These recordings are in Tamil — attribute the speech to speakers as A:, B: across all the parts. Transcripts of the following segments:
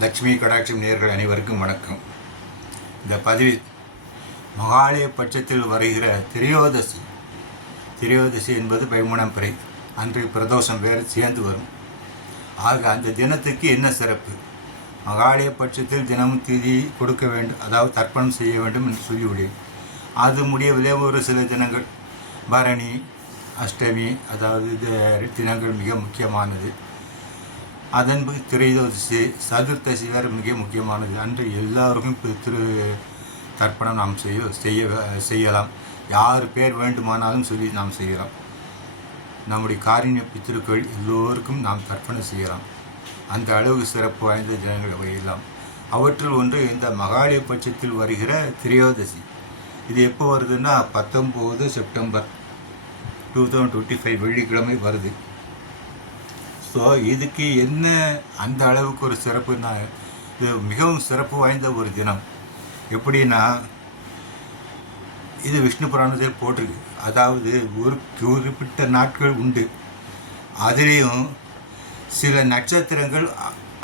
A: லட்சுமி கடாட்சம் நேர்கள் அனைவருக்கும் வணக்கம். இந்த பதிவு மகாலய பட்சத்தில் வருகிற திரையோதசி. திரையோதசி என்பது பைமுனம் பிறை. அன்று பிரதோஷம் வேறு சேர்ந்து வரும். ஆக அந்த தினத்துக்கு என்ன சிறப்பு? மகாலய பட்சத்தில் தினமும் திதி கொடுக்க வேண்டும் அதாவது தர்ப்பணம் செய்ய வேண்டும் என்று சொல்லிவிடுவேன். அது முடியவில்லை. ஒரு சில தினங்கள் பரணி அஷ்டமி அதாவது இந்த தினங்கள் மிக முக்கியமானது. அதன் திரைதோசி திரையோதசி சதுர்த்தசி வேறு மிக முக்கியமானது. அன்று எல்லாருக்கும் திரு தர்ப்பணம் நாம் செய்ய செய்ய செய்யலாம். யார் பேர் வேண்டுமானாலும் சொல்லி நாம் செய்யலாம். நம்முடைய காரிய பித்திருக்கள் எல்லோருக்கும் நாம் தர்ப்பணம் செய்யலாம். அந்த அளவுக்கு சிறப்பு வாய்ந்த தினங்கள் அவையெல்லாம் அவற்றில் ஒன்று இந்த மகாலய பட்சத்தில் வருகிற திரையோதசி. இது எப்போ வருதுன்னா பத்தொம்போது September two thousand twenty five வெள்ளிக்கிழமை வருது. ஸோ இதுக்கு என்ன அந்த அளவுக்கு ஒரு சிறப்புன்னா இது மிகவும் சிறப்பு வாய்ந்த ஒரு தினம். எப்படின்னா இது விஷ்ணு புராணத்தில் போட்டிருக்கு. அதாவது ஒரு குறிப்பிட்ட நாட்கள் உண்டு. அதுலேயும் சில நட்சத்திரங்கள்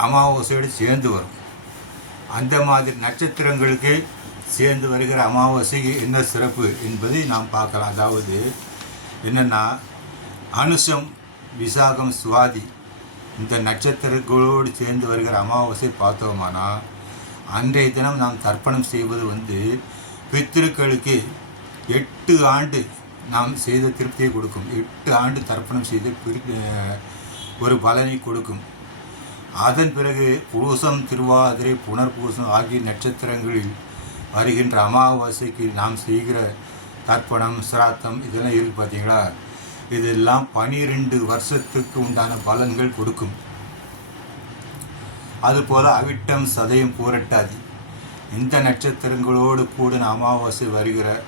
A: அமாவாசையோடு சேர்ந்து வரும். அந்த மாதிரி நட்சத்திரங்களுக்கு சேர்ந்து வருகிற அமாவாசைக்கு என்ன சிறப்பு என்பதை நாம் பார்க்கலாம். அதாவது என்னென்னா அனுஷம் விசாகம் சுவாதி இந்த நட்சத்திரங்களோடு சேர்ந்து வருகிற அமாவாசை பார்த்தோமானா அன்றைய தினம் நாம் தர்ப்பணம் செய்வது வந்து பித்திருக்களுக்கு எட்டு ஆண்டு நாம் செய்த திருப்தியை கொடுக்கும். எட்டு ஆண்டு தர்ப்பணம் செய்த ஒரு பலனை கொடுக்கும். அதன் பிறகு பூசம் திருவாதிரை புனர்பூசம் ஆகிய நட்சத்திரங்களில் வருகின்ற அமாவாசைக்கு நாம் செய்கிற தர்ப்பணம் சிராத்தம் இதெல்லாம் இருக்கு பார்த்தீங்களா? இதெல்லாம் பனிரெண்டு வருஷத்துக்கு உண்டான பலன்கள் கொடுக்கும். அதுபோல் அவிட்டம் சதயம் பூரட்டாதி. இந்த நட்சத்திரங்களோடு கூடின அமாவாசை வருகிற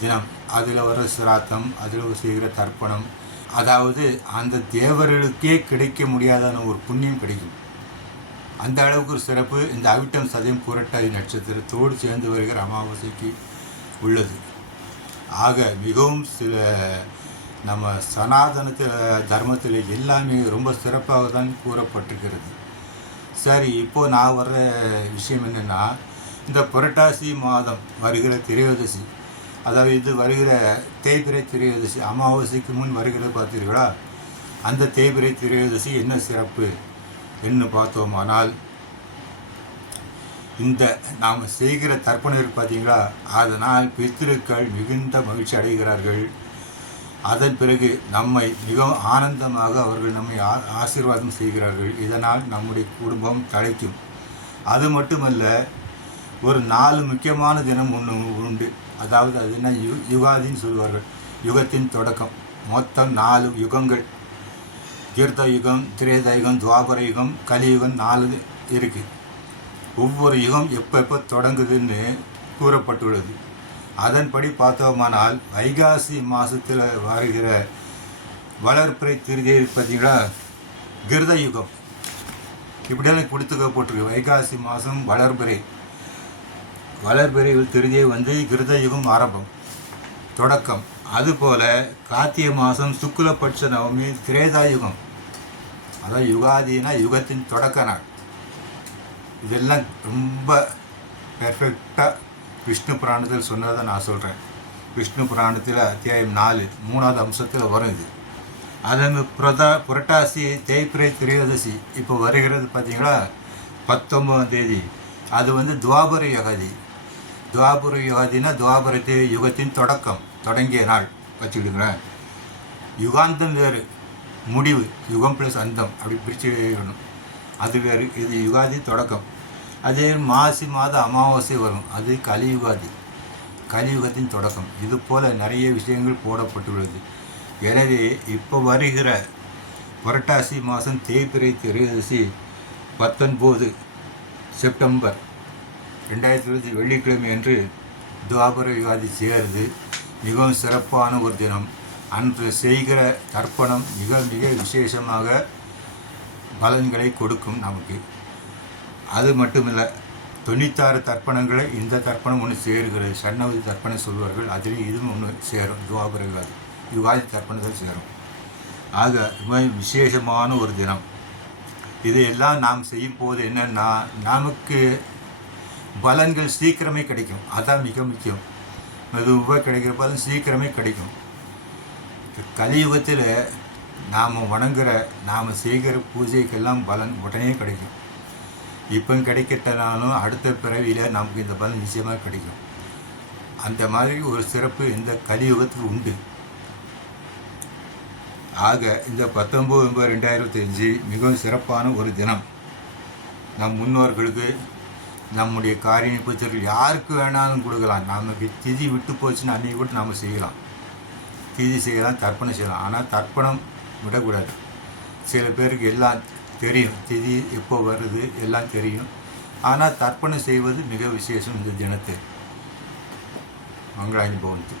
A: தினம். அதில் வர சிராத்தம் அதில் செய்கிற தர்ப்பணம். அதாவது அந்த தேவர்களுக்கே கிடைக்க முடியாதான ஒரு புண்ணியம் கிடைக்கும். அந்த அளவுக்கு ஒரு சிறப்பு. இந்த அவிட்டம் சதயம் புரட்டாதி நட்சத்திரத்தோடு சேர்ந்து வருகிற அமாவாசைக்கு உள்ளது. ஆக மிகவும் சில நம்ம சனாதன தர்மத்தில் எல்லாமே ரொம்ப சிறப்பாக தான் கூறப்பட்டிருக்கிறது. சரி இப்போ நான் வர்ற விஷயம் என்னென்னா இந்த புரட்டாசி மாதம் வருகிற திரையோதசி அதாவது இது வருகிற தேய்பிரை திரையோதசி அமாவாசைக்கு முன் வருகிறது பார்த்தீர்களா? அந்த தேய்பிரை திரையோதசி என்ன சிறப்பு? என்று பார்த்தோமானால் இந்த நாம் செய்கிற தர்ப்பணம் இருக்கு பார்த்தீங்களா? அதனால் பித்திருக்கள் மிகுந்த மகிழ்ச்சி அடைகிறார்கள். அதன் பிறகு நம்மை மிகவும் ஆனந்தமாக அவர்கள் நம்மை ஆ- ஆசீர்வாதம் செய்கிறார்கள். இதனால் நம்முடைய குடும்பம் தழைக்கும். அது மட்டுமல்ல ஒரு நாலு முக்கியமான தினம் ஒன்று உண்டு. அதாவது அது என்ன யு யுகாதின்னு சொல்லுவார்கள். யுகத்தின் தொடக்கம். மொத்தம் நாலு யுகங்கள். தீர்த்த யுகம் திரேத யுகம் துவாபர யுகம் கலியுகம் நாலு இருக்குது ஒவ்வொரு யுகம் எப்போ எப்போ தொடங்குதுன்னு கூறப்பட்டுள்ளது. அதன்படி பார்த்தோமானால் வைகாசி மாதத்தில் வருகிற வளர்ப்புரை திருதியை பார்த்தீங்கன்னா கிருத யுகம் இப்படியெல்லாம் கொடுத்துக்கப்பட்டிருக்கு. வைகாசி மாதம் வளர்பிறை. வளர்பிறை திருதியை வந்து கிருத யுகம் ஆரம்பம் தொடக்கம். அதுபோல் கார்த்திகை மாதம் சுக்லபட்ச நவமி திரேதா யுகம். அதான் யுகாதினா யுகத்தின் தொடக்க நாள். இதெல்லாம் ரொம்ப பெர்ஃபெக்டாக விஷ்ணு புராணத்தில் சொன்னதை நான் சொல்கிறேன் விஷ்ணு புராணத்தில் அத்தியாயம் நாலு மூணாவது அம்சத்தில் வரும் இது. அதன் புரதா புரட்டாசி தேய்பிரை திரையோதசி இப்போ வருகிறது பார்த்தீங்களா? பத்தொம்பதாம் தேதி. அது வந்து துவாபர யுகாதி. துவாபர யுகாதினா துவாபர தே- யுகத்தின் தொடக்கம் தொடங்கிய நாள். வச்சுக்கிடுங்களேன். யுகாந்தம் வேறு. முடிவு யுகம் ப்ளஸ் அந்தம் அப்படி பிரித்து வேணும் அது வேறு இது யுகாதி தொடக்கம். அதே மாசி மாத அமாவாசை வரும். அது கலியுகாதி. கலியுகத்தின் தொடக்கம். இது போல் நிறைய விஷயங்கள் போடப்பட்டுள்ளது. எனவே இப்போ வருகிற புரட்டாசி மாதம் தேய்பிரை திரையரசி பத்தொன்பது செப்டம்பர் ரெண்டாயிரத்தி இருபத்தி வெள்ளிக்கிழமை அன்று துவாபர யுகாதி சேருது மிகவும் சிறப்பான ஒரு தினம். அன்று செய்கிற தர்ப்பணம் மிக மிக விசேஷமாக பலன்களை கொடுக்கும் நமக்கு. அது மட்டுமில்லை தொண்ணூத்தாறு தர்ப்பணங்களை இந்த தர்ப்பணம் ஒன்று சேருகிறது சன்னவதி தர்ப்பணம் சொல்வார்கள் அதில் இதுவும் ஒன்று சேரும் துவாபர யுகாதி தர்ப்பணத்தில் சேரும். ஆக இது விசேஷமான ஒரு தினம். இதையெல்லாம் நாம் செய்யும் போது என்னன்னா நமக்கு பலன்கள் சீக்கிரமே கிடைக்கும். அதான் மிக முக்கியம். மெதுவாக கிடைக்கிற பலன் சீக்கிரமே கிடைக்கும். கலியுகத்தில் நாம் வணங்குற நாம் செய்கிற பூஜைக்கெல்லாம் பலன் உடனே கிடைக்கும். இப்போ கிடைக்கட்டனாலும் அடுத்த பிறவியில் நமக்கு இந்த பலன் நிச்சயமாக கிடைக்கும். அந்த மாதிரி ஒரு சிறப்பு இந்த கலியுகத்தில் உண்டு. ஆக இந்த பத்தொம்பது ஒன்பது ரெண்டாயிரத்தி அஞ்சு மிகவும் சிறப்பான ஒரு தினம். நம் முன்னோர்களுக்கு நம்முடைய காரிய புத்தர்கள் யாருக்கு வேணாலும் கொடுக்கலாம். நமக்கு திதி விட்டு போச்சுன்னா அன்றைக்கி கூட நாம் செய்யலாம். திதி செய்யலாம் தர்ப்பணம் செய்யலாம். ஆனால் தர்ப்பணம் விடக்கூடாது. சில பேருக்கு எல்லாம் தெரியும். திதி எப்போ வருது எல்லாம் தெரியும். ஆனால் தர்ப்பணம் செய்வது மிக விசேஷம் இந்த தினத்தை மங்களாஞ்சி பவன்த்து